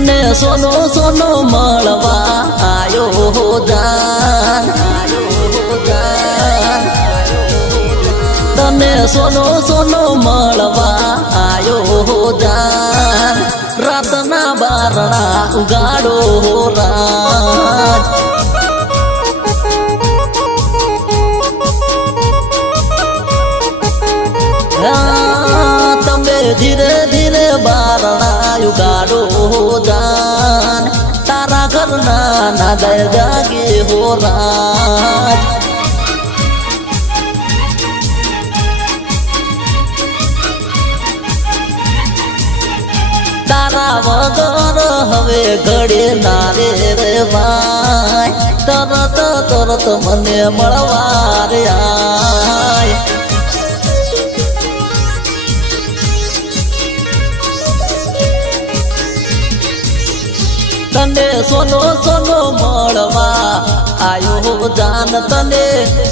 તને સોનો સોનો મળવા આયો જાન, તને સોનો સોનો મળવા આયો જાન, રાતના બારણા ઉગાડો રાજ. તમે ધીરે ધીરે બારણા ઉગાડો જાન, તારા ઘરના ના દય જાગે હો રાજ. તારા વગર હવે ઘડે ના રે ભાઈ, તરત તરત મને મળવા રે આય. તને સોનો સોનો મળવા આયો જાન, તને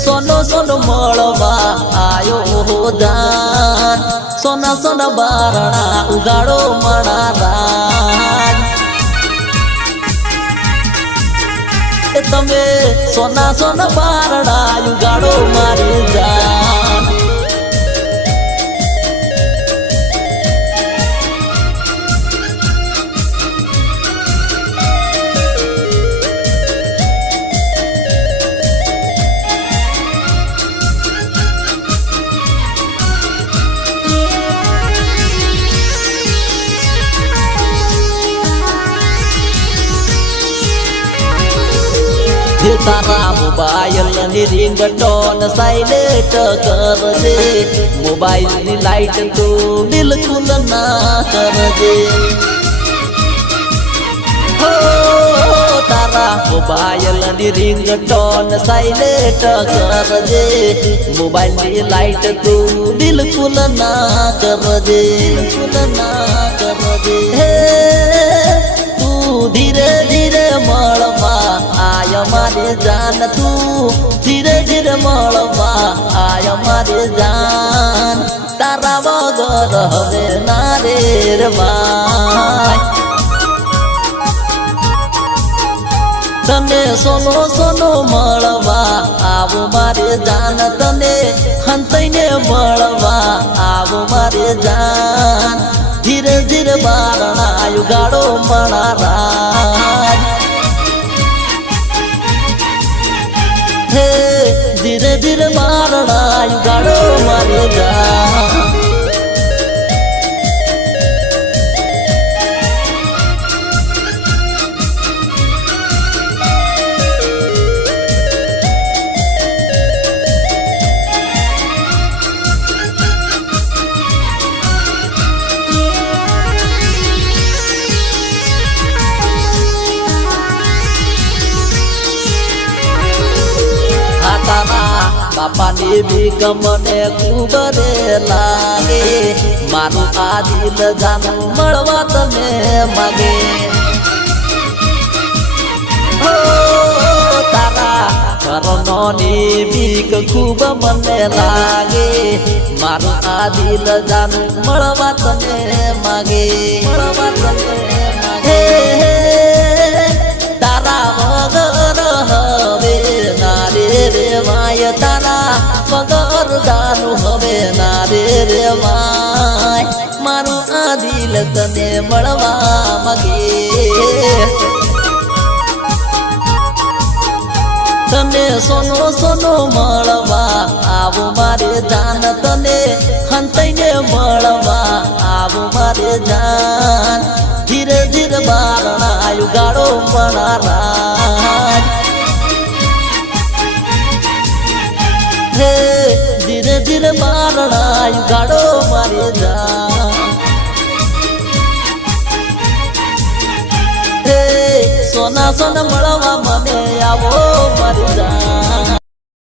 સોનો સોનો મળવા આયો જાન, સોના સોના બારણા ઉગાડો મારા રાજ. તમે સોના સોના બારણા ઉગાડો મારી જાન. તારા મોબાઈલ ની રિંગટોન સાઇલેન્ટ કરજે, મોબાઈલ ની લાઈટ તો બિલકુલ ના કરજે. હો તારા મોબાઈલ ની રિંગટોન સાઇલેન્ટ કરજે, મોબાઈલ ની લાઈટ તો બિલકુલ ના કરજે, બિલકુલ ના કરજે. હે તું ધીરે ધીરે મળવા આય મારી જાન, તું ધીરે ધીરે મળવા આય મારી જાન, તારા વગર હવે ના રે રવાય. તને સોનો સોનો મળવા આવો મારી જાન, તને હંતઈને મળવા આવો મારી જાન, ધીરે ધીરે બારણા ઉગાડો મારા રાજ. હે ધીરે ધીરે બારણા ઉગાડો મારી જાન. બાપાની ભીખ મને ખૂબ રે લાગે, મારું આ દિલ જાનું મળવા તને માગે. હો તારા કરનોની ભીખ ખૂબ મને લાગે, મારું આ દિલ જાનું મળવા તને માગે, મળવા તને માગે. તારા વગર હવે ના રે રેવાય, તારા વગર જાનું હવે ના રે રેવાય, મારું આ દિલ તને મળવા માગે. તને સોનો સોનો મળવા આવો મારે જાન, તને હંતઈને મળવા આવો મારે જાન, ધીરે ધીરે બારણા ઉગાડો મારા રાજ. હે ધીરે ધીરે બારણા ઉગાડો મારી જાન. હે સોના સોના મળવા મને આવો મારી